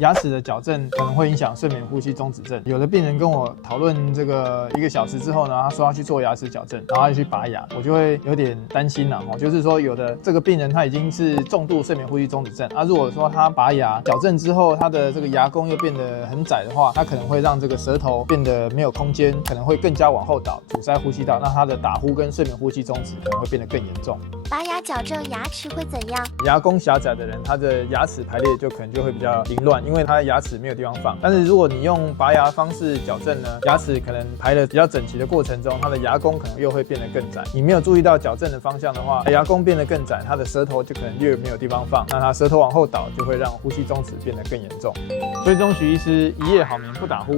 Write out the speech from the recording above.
牙齿的矫正可能会影响睡眠呼吸中止症。有的病人跟我讨论这个1个小时之后呢，他说要去做牙齿矫正，然后他就去拔牙，我就会有点担心啦。就是说有的这个病人他已经是重度睡眠呼吸中止症啊，如果说他拔牙矫正之后，他的这个牙弓又变得很窄的话，他可能会让这个舌头变得没有空间，可能会更加往后倒，阻塞呼吸道，那他的打呼跟睡眠呼吸中止可能会变得更严重。拔牙矫正牙齿会怎样？牙弓狭窄的人，他的牙齿排列可能就会比较凌乱，因为他的牙齿没有地方放。但是如果你用拔牙方式矫正呢，牙齿可能排得比较整齐的过程中，他的牙弓可能又会变得更窄。你没有注意到矫正的方向的话，牙弓变得更窄，他的舌头就可能越没有地方放，那他舌头往后倒，就会让呼吸中止变得更严重。追踪徐医师，一夜好眠不打呼。